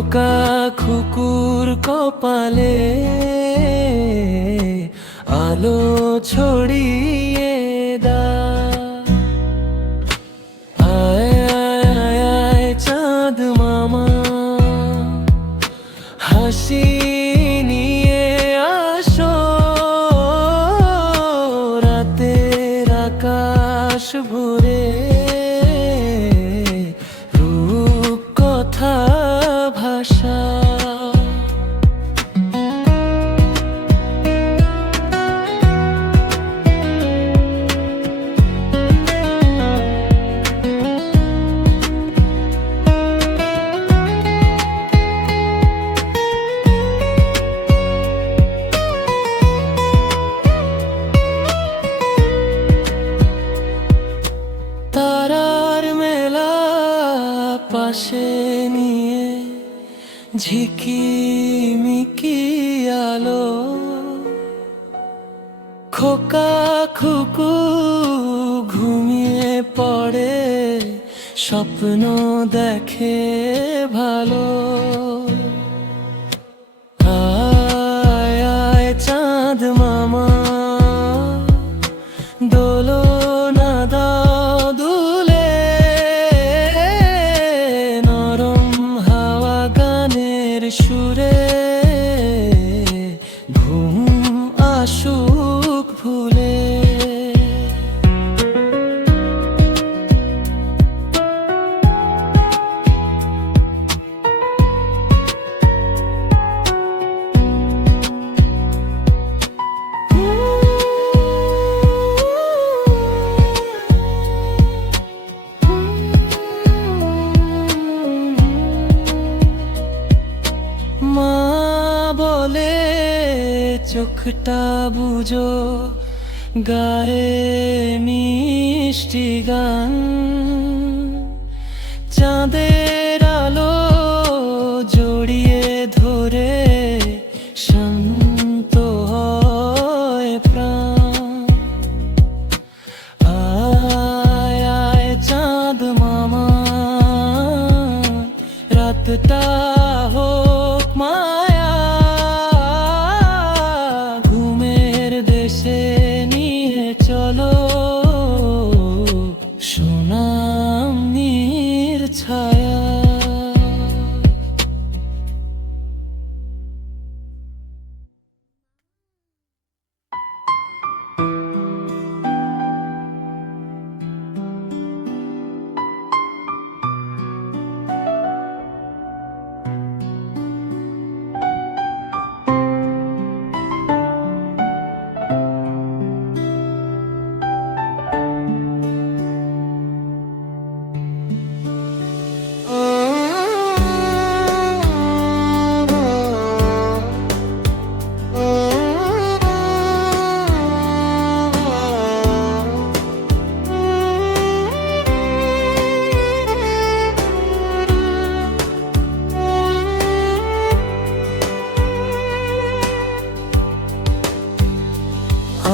খোকা খুকুর কপালে আলো ছড়িয়ে দা। আয় আয় আয় আয় চাঁদ মামা, হাসি নিয়ে আসো, রাতের আকাশ ভরে রূপ কথা ভাষা। তারার মেলা পাশে নিয়ে ঝিকিমিকি আলো, খোকা খুকু ঘুমিয়ে পড়ে, স্বপ্ন দেখে ভালো। আয় আয় চাঁদ মামা, দোলনা দাও দুলে, নরম হাওয়া গানের সুরে ঘুম আসুক ভুলে। মা বলে চোখটা বুঝো, গায়ে মিষ্টি গান, চাঁদের আলো জড়িয়ে ধরে শান্ত হয় প্রাণ। আয় আয় চাঁদ মামা, রাতটা হোক মায়া, ঘুমের দেশে নিয়ে চলো সোনামনির ছায়া।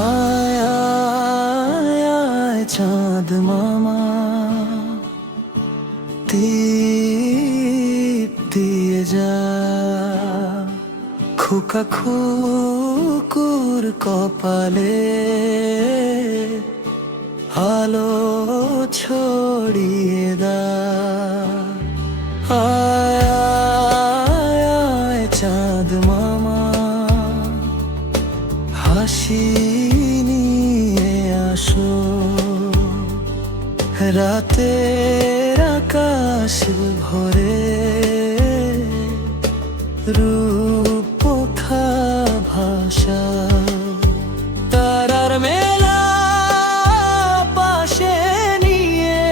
আয় আয় আয় চাঁদ মামা, দীপ দিয়ে যা, খোকা খুকুর কপালে আলো ছড়িয়ে দা। আয় আয় আয় চাঁদ মামা, হাসি নিয়ে আসো, রাতের আকাশ ভরে রূপ কথা ভাষা। তারার মেলা পাশে নিয়ে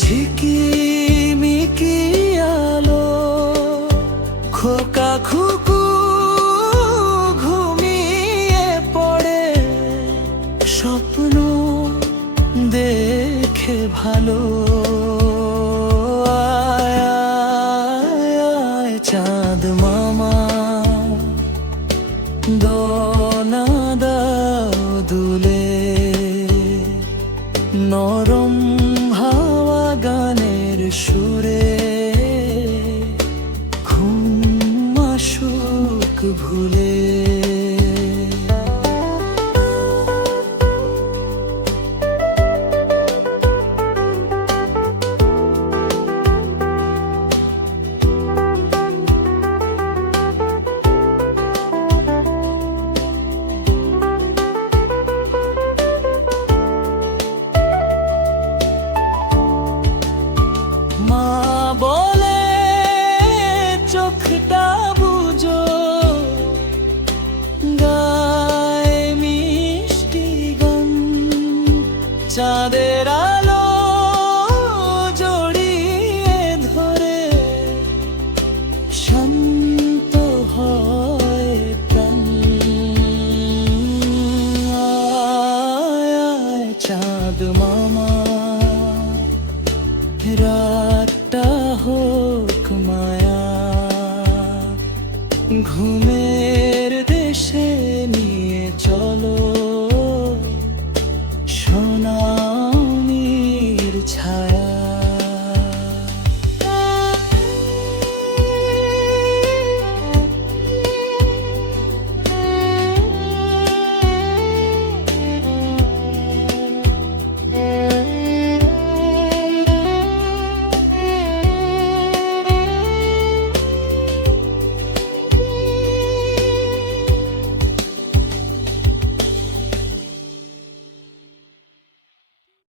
ঝিকিমিকি আলো, খোকা খুকু ঘুমিয়ে পড়ে, স্বপ্ন দেখে ভালো। আয় আয় আয় চাঁদ মামা, দোলনা দাও দুলে, নরম হাওয়া গানের সুরে ভুলে। মা বলে চোখটা বুঝো, গায়ে মিষ্টি গান, চাঁদের আলো জড়িয়ে ধরে শান্ত হয় প্রাণ। আয় আয় চাঁদ মামা,